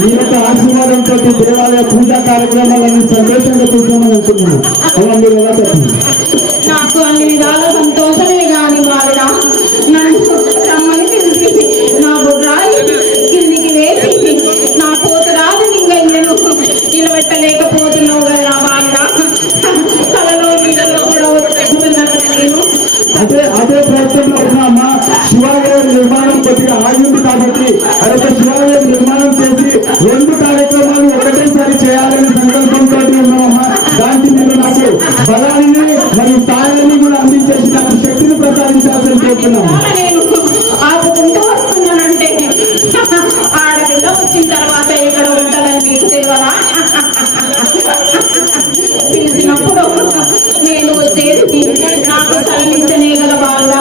మీ యొక్క ఆశీర్వాదంతో దేవాలయ పూజా కార్యక్రమాలను సంతోషంగా చూద్దామని అనుకున్నాను. అలా మీరు ఎలా చెప్పండి? నాకు అన్ని విధాల సంతోషమే కాని వాళ్ళ నన్ను రమ్మని పిలిచి నా బుర్రాయి కిందికి వేసి నా పోతురాదు ఇంకా ఇళ్ళను నిలబెట్టలేకపోతున్నావు కదా వాళ్ళ కలలో నీళ్ళలో కూడా వస్తున్నాను నేను. అదే ప్రయత్నంలో ఉన్నామా? శివాలయం నిర్మాణం కొద్దిగా ఆగింది కాబట్టి అదొక శివాలయం నిర్మాణం చేసి 2 కార్యక్రమాలు ఒకటేసారి చేయాలని సంకల్పంతో ఉన్నామమ్మా. దానికి మీరు నాకు బలాన్ని మరియు స్థాయిని కూడా అందించేసి నాకు శక్తిని ప్రసాదించాల్సి కోరుతున్నాము. నేను ఆపుకుంటూ వస్తున్నానంటే ఆడపిల్ల వచ్చిన తర్వాత ఎక్కడ ఉంటుందని మీకు తెలియదా? పిలిచినప్పుడు నేను వచ్చేసి నాకు స్థలమిస్తేనే గల వాళ్ళ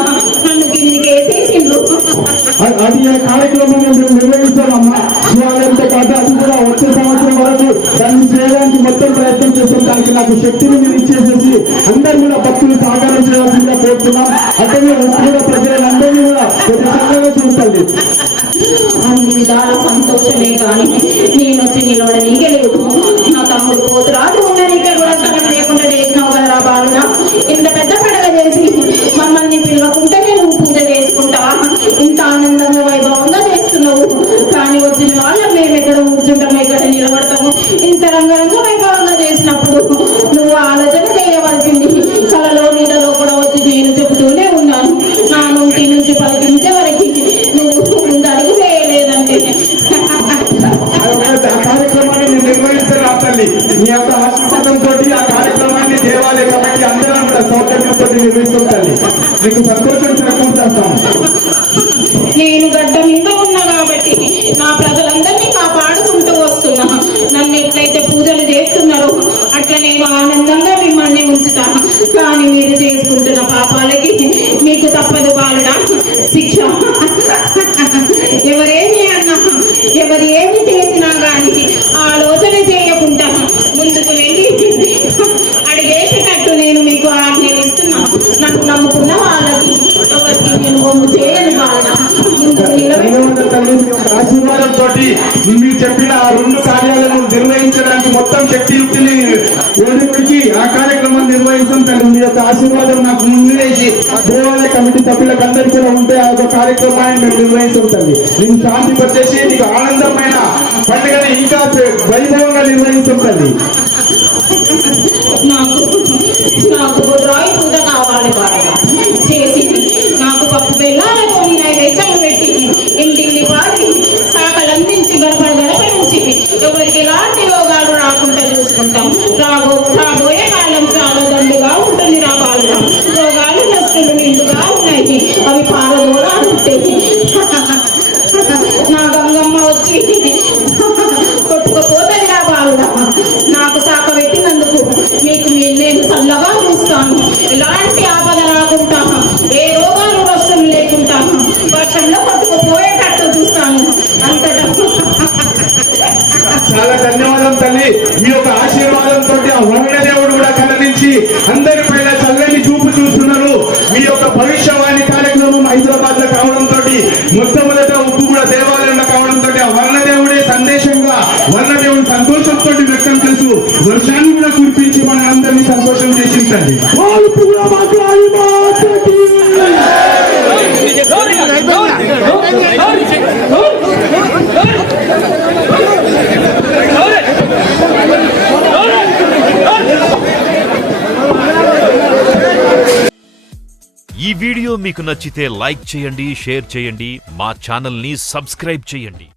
నన్ను కిందికి వేసేసిండ్రు. అది కార్యక్రమాన్ని మేము నిర్వహిస్తామమ్మా. శివాలయంతో పాటు అది కూడా వచ్చే సంవత్సరం వరకు దాన్ని చేయడానికి మొత్తం ప్రయత్నం చేస్తాం. దానికి నాకు శక్తిని మీరు ఇచ్చేసేసి అందరూ కూడా భక్తులు సహకారం చేయాల్సిందిగా కోరుతున్నాం. అతని కూడా ప్రజలందరినీ కూడా కొద్ది చక్కగా చూస్తుంది. అన్ని విధాల సంతోషమే కానీ నేను వచ్చి నిలవడనీకే లేదు. నా తమ్ముడు పోతురాజు ఉండనీకే కూడా సగం లేకుండా చేసినావు కదా బాలుగా. ఇంత పెద్ద పండుగ చేసి మమ్మల్ని పిలవకుంటే నేను పూజ చేసుకుంటావా? ఇంత ఆనందంగా వైభవంగా చేస్తున్నావు. కానీ వచ్చిన వాళ్ళం మేము ఎక్కడ కూర్చుంటాము, ఎక్కడ నిలబడతాము. ఇంత రంగరంగ వైభవంగా చేసినప్పుడు నువ్వు ఆలోచన చేయవలసింది. కలలో నీళ్ళలో కూడా వచ్చి నేను చెబుతూనే ఉన్నాను. నా నోటి నుంచి పలికించే వరకు నువ్వు ముందడుగు వేయలేదంటే కార్యక్రమాన్ని నిర్వహిస్తారు తల్లి. మీ యొక్క ఆశీర్వాదంతో ఆ కార్యక్రమాన్ని దేవాలయ కమిటీ అందరం కూడా సౌకర్యంతో నిర్వహిస్తుంటారు. మీకు సంతోషం చేస్తాం. నేను గడ్డ మీద ఉన్నా కాబట్టి నా ప్రజలందరినీ కాపాడుకుంటూ వస్తున్నా. నన్ను ఎట్లయితే పూజలు చేస్తున్నారో అట్లా నేను ఆనందంగా మిమ్మల్ని ఉంచుతా. కానీ మీరు చేసుకుంటున్న పాపాలకి మీకు తప్పదు బాలుడా శిక్ష. ఎవరేమి అన్నా ఎవరు ఏమి చేసినా కానీ ఆలోచన చేయకుండా ముందుకు వెళ్ళి అడిగేసేటట్టు నేను మీకు ఆజ్ఞాపిస్తున్నా. నన్ను నమ్ముకున్న వాళ్ళకి ఎవరికి నేను బొమ్ము చేయను బాలుడా. ఆశీర్వాదంతో మీరు చెప్పిన ఆ 2 కార్యాలను నిర్వహించడానికి మొత్తం శక్తియుక్తిని ఓడిపడికి ఆ కార్యక్రమం నిర్వహించడం తల్లి. మీ యొక్క ఆశీర్వాదం నాకు ముందేసి దేవాలయ కమిటీ సభ్యులకు అందరికీ కూడా ఉంటే ఆ యొక్క కార్యక్రమాన్ని మేము నిర్వహించడం తల్లి. నీకు శాంతి వచ్చేసి నీకు ఆనందమైన పండుగని ఇంకా వైభవంగా నిర్వహించడం తల్లి. నాకు రాయి పూజ కావాలి బాగా చేసి నాకు పప్పు ఉన్నాయి, అవి పాలదోలాడుంటే నా గంగమ్మ వచ్చి కొట్టుకుపోతుంది నా బాలుడా. నాకు శాఖ పెట్టినందుకు మీకు నేను చల్లగా చూస్తాను, ఎలాంటి ఆపద రాకుండా, ఏ రోగాలు వస్తువులు లేకుండా వర్షంలో కొట్టుకుపోయేటట్టు చూస్తాను అంతటా. చాలా ధన్యవాదం తల్లి. మీ యొక్క ఆశీర్వాదంతో ఆ వరుణదేవుడు కూడా కరుణించి అందరిపైన చల్లని చూపు చూస్తున్నారు. మీ యొక్క భవిష్యవాణి కార్యక్రమం హైదరాబాద్ లో కావడంతో మొట్టమొదట ఉప్పు కూడా దేవాలయంలో కావడంతో ఆ వర్ణదేవుడే సందేశంగా వర్ణదేవుడి సంతోషంతో వ్యక్తం చేస్తూ వర్షాన్ని కూడా కురిపించి మన అందరినీ సంతోషం చేసిందండి. ఈ వీడియో మీకు నచ్చితే లైక్ చేయండి, షేర్ చేయండి, మా ఛానల్ని సబ్స్క్రైబ్ చేయండి.